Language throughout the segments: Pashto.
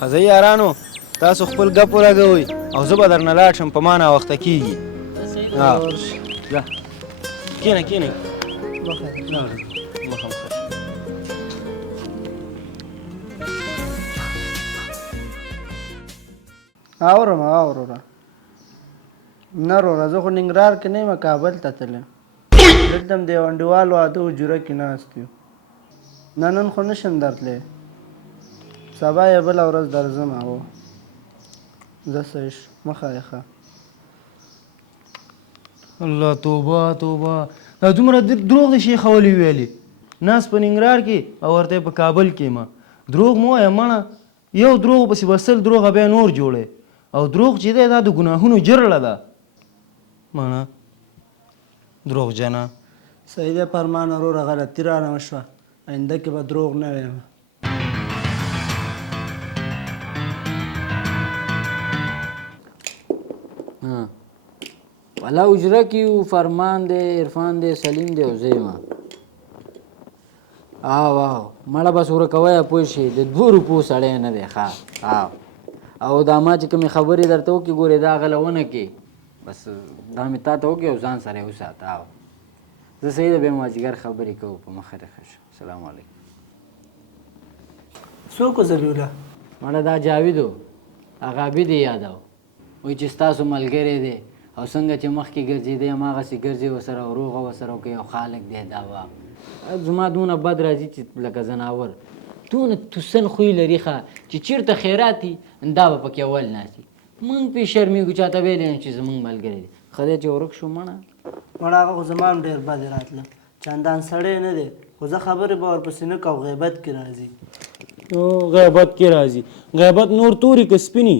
ښځه یارانو تاسو خپل ګپ ولګوئ او زه به درنه لاړ شم په ما ناوخته کېږي ځه کښېنه کښېنه مخه مخه اورم وروره نه وروره زه خو ننګرهار کې نه یم کابل ته تللی دلته هم د یو انډیوال واده و جوره کې ناست یو نه نن خو نشم درتلی سبا یې بله ورځ درځم هو زه صحیح مه خایې ښه الله توبه توبه دا دومره دروغ دي شیخ اولی ویلي ناست په ننګرهار کې او ورته په کابل کې ما دروغ مه وایه مړه یو دروغ پسې به سل دروغه بیا نور جوړی او دروغ چې دی دا د ګناهونو جرړه ده مړه دروغجنه صحیح دی فرمان وروره غلطي رانه وشوه آینده کې به دروغ نه وایم والا اجره کې یو فرمان دی عرفان دی سلیم دی او زه یم مړه بس ورکوی پوه شي د 2 روپو سړی نه دی ښه او دا ما چې کومې خبرې درته وکړي ګورې دا غله ونه کې بس دا مې تا ته وکړي او ځان سره یې وساته زه صحیح ده بیا مازدیګر خبرې کوو په مخه ښه شو السلام علیکم څوک و ذبیحالله مړه دا جاوید و هغه عابد یې یادو وایي چې ستاسو ملګری دی او څنګه چې مخکې ګرځېدی هماغسې ګرځې ورسره او روغه ورسره وکړي یو خالق دی دا زما دونه بد راځي چې لکه ځناور دونه توسن خوی لري ښه چې چېرته خیرات وي دا به پکې اول ناست وي موږ پې شرمېږو چاته ویلی یم چې زموږ ملګری دی ښه دی چې ورک شو مړه هغه خو زما هم ډېر بد راتله چندان سړی نه دی خو زه خبرې به ورپسې نه کوم غیبت کې راځي غیبت کې راځي غیبت نور توري که سپیني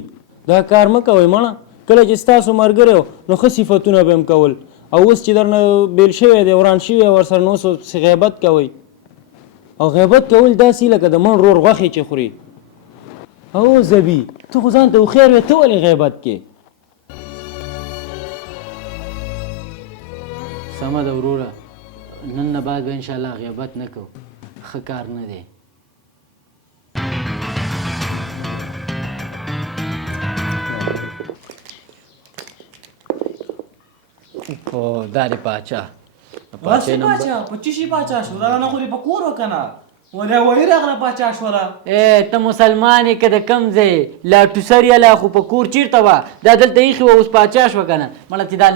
دا کار مه کوئ مړه کله چې ستاسو ملګری و نو ښه صفتونه به هم کول او اوس چې درنه بیل شوی دی وران شوی ورسره نو اوس غیبت کوئ او غیبت کول داسې لکه د مړ رور غوښې چې خوري او زبي ته خو ځان ته خیر وې ته ولې غیبت کې سمه ده وروره نن نه بعد به انشاءالله غیبت نه کوو ښه کار نه دی دا دی پاچا پاچا په چی شي پاچا شو دا نه خو دې په کور وکنه ولا وای راغله پاچا شوله ته مسلمان یې که د کم ځای لاټو سر یې خو په کور چیرته وه دا دلته ایښې وه اوس پاچا شوه که نه مړه چې دا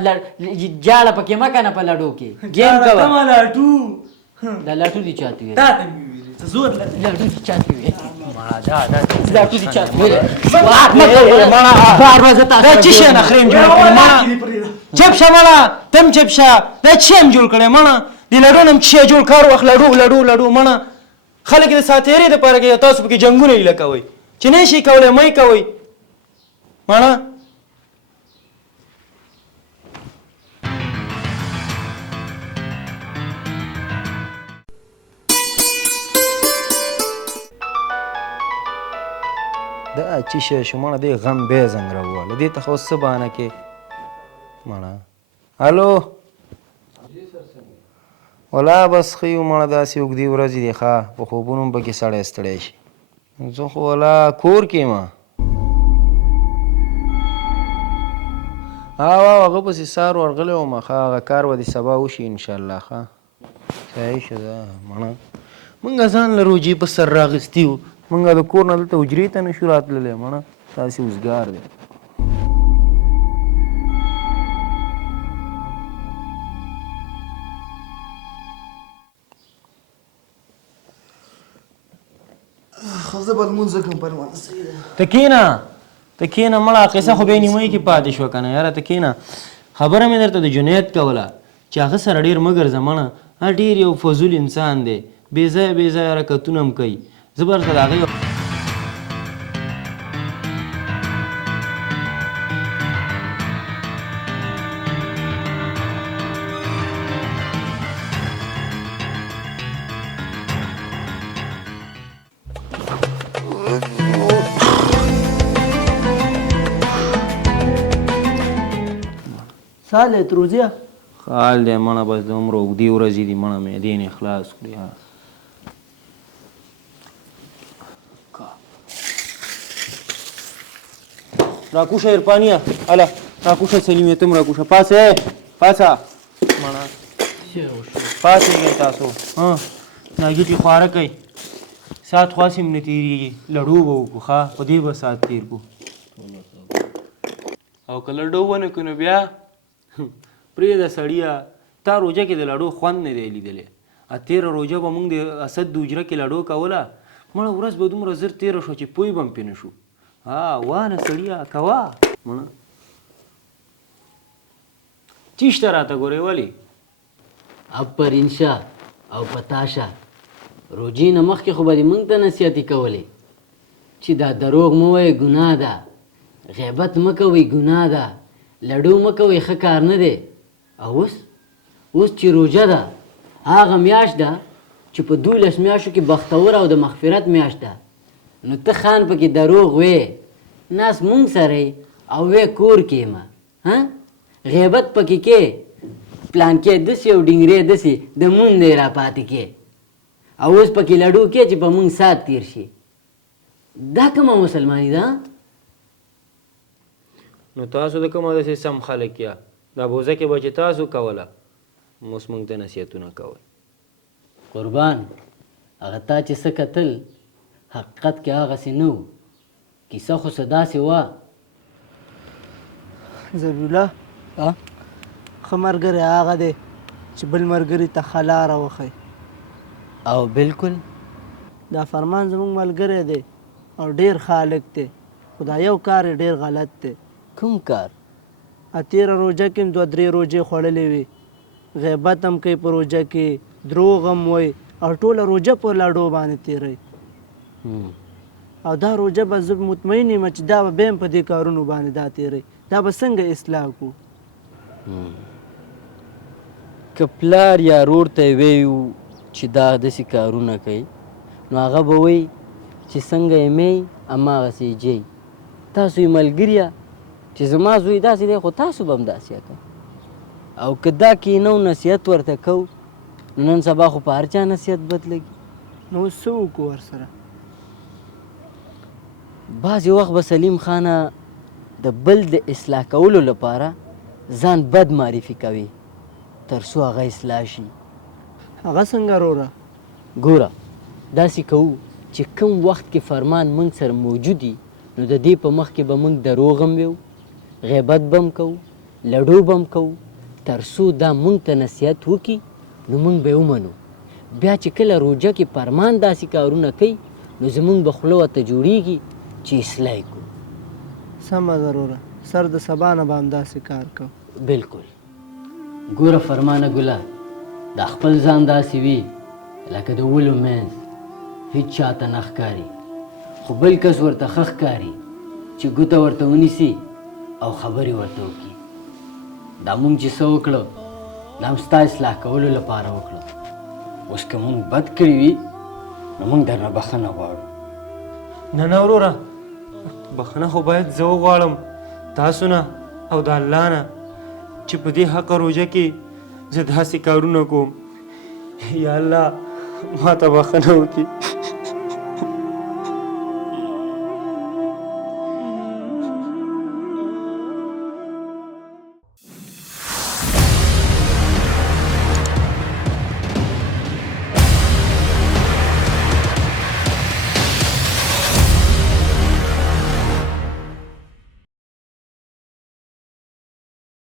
جاړه پکې مه که نه په لډو کې ګیم کوه لاټو دا لاټو دي چاته ویل تا ته مې ویلې ته زور لاټو دي چاته ویل لاټو دي چاته ویلې دا چی شی نخریم جوړ کړی مړه چپ شه مړه تم چپ شه دا چی هم جوړ کړی مړه د لډو نه هم چی جوړ کار وخت لډو مړه خلک د ساتیرې دپاره کوي تاسو پکې جنګونه هیله کوئ چې نه شي کولی مه یې کوئ مړه دا چی شی شو مړه دې غم بې زنګ راوواله دې ته خو اوس څه بهانه کې مړه هلو ولا بس ښه یو مړه داسې اوږدې ورځې دي ښه په خوبونو هم پکې سړی ستړی شي زه خو ولا کور کې یم هغه پسې سار ورغلی وم ښه هغه کار به دې سبا وشي انشاءالله ښه صحیح شو ده مړه مونږ ځان له روجې په سر راغستي وو مونږ د کور نه دلته حجرې ته نه شو راتللی مړه داسې اوزګار دی ته کښېنه مړه قصه خو بیا نیمۍ کې پاتې شوه که نه یاره ته کښېنه خبره مې درته د جنید کوله چې هغه سره ډېر مه ګرځه مړه ډېر یو فضول انسان دی بې ځایه حرکتونه هم کوي زه به درته د هغه سال یې تروزیه حال دی مړه بس دومره اوږدې ورځې دي مړه معدې نه خلاص کړي راکوشه عرفانیه اله راکوشه سلیمه تم راکوشه پاسه مړه پاسېږئ تاسو ناګیټي خواره کوي ساعت خواص هم نه تېرېږي لړو به وکړو ښه په دې به ساعت تېر کړو او که لډو ونه کړو نو بیا پرېږده سړیه تا روژه کې د لړو خوند نه دی لیدلی تېره روژه به موږ د اسد د حجره کې لړو کوله مړه ورځ به دومره زر تېره شوه چې پوی به هم پرې نه شو وانه سړیه کوه مړه چیشته راته ګورې ولې اب پر انشا او پتاشا روجې نه مخکې خو به دې موږ ته نصیحتې کولې چې دا دروغ مه وایئ ګناه ده غیبت مه کوئ ګناه ده لډو مه کوئ ښه کار نه دی او اوس چې روژه ده هغه میاشت ده چې په 12 میاشتو کې بختور او د مغفرت میاشت ده نو ته خان پکې دروغ وې ناس مونږ سره او وې کور کې ما غیبت پکې کې پلان کې دسې او ډینګرې دسې د مونږ دی را پاتې کې او اوس پکې لډو کې چې په مونږ سات تیر شي دا کومه مسلمانی ده نو تاسو د کومه داسې سم خلک یا دا بوزه کې به چې تاسو کوله اوس موږ ته نصیحتونه کوئ قربان هغه تا چې څه کتل حقیقت کې هغسې نه و کیسه خو څه داسې وه ذبیح الله ښه ملګری هغه دی چې بل ملګري ته ښه لاره وښیي او بالکل دا فرمان زموږ ملګری دی او ډېر ښه هلک دی خو دا یو کار یې ډېر غلط دی کوم کار تېره روژه کې هم 2-3 روژې خوړلې وي غیبت هم کوي په روژه کې دروغ هم وایي او ټوله روژه په لاډو باندې تېروي او دا روژه به زه مطمئن یم چې دا به بیا هم په دې کارونو باندې دا تېروي دا به څنګه اصلاح کړو که پلار یا رور ته یې ویو چې دا داسې کارونه کوي نو هغه به وایي چې څنګه یې می هماغسې یې جی تاسو یې ملګریه چې زما زوی داسې دی خو تاسو به هم داسې کوئ او که دا کینو نصیحت ورته کوو نن سبا خو په هر چا نصیحت بد لګي نو اوس څه وکړو ورسره بعضې وخت به سلیم خانه د بل د اصلاح کولو لپاره ځان بد معرفي کوي تر څو هغه اصلاح شي هغه څنګه وروره ګوره داسې کوو چې کوم وخت کې فرمان موږ سره موجود وي نو د دې په مخ کې به موږ دروغ هم ویو غیبت به هم کوو لډو به هم کوو تر څو دا موږ ته نصیحت وکړي نو موږ به یې ومنو بیا چې کله روژه کې فرمان داسې کارونه کوي نو زموږ به خوله ورته جوړېږي چې اصلاح یې کړو سمه ده وروره سر د سبا نه به همداسې کار کوو بالکل ګوره فرمانه ګله دا خپل ځان داسې وي لکه د ولو منځ هیڅ چاته نه ښکاري خو بل کس ورته ښه ښکاري چې ګوته ورته ونیسي او خبرې ورته وکړي دا مونږ چې څه وکړو دا هم ستا اصلاح کولو لپاره وکړو اوس که مونږ بد کړي وي نو مونږ درنه بخښنه غواړو نه وروره بخښنه خو باید زه وغواړم تاسو نه او د الله نه چې په دې حقه روژه کې زه داسې کارونه کوم یا الله ما ته بخښنه وکړي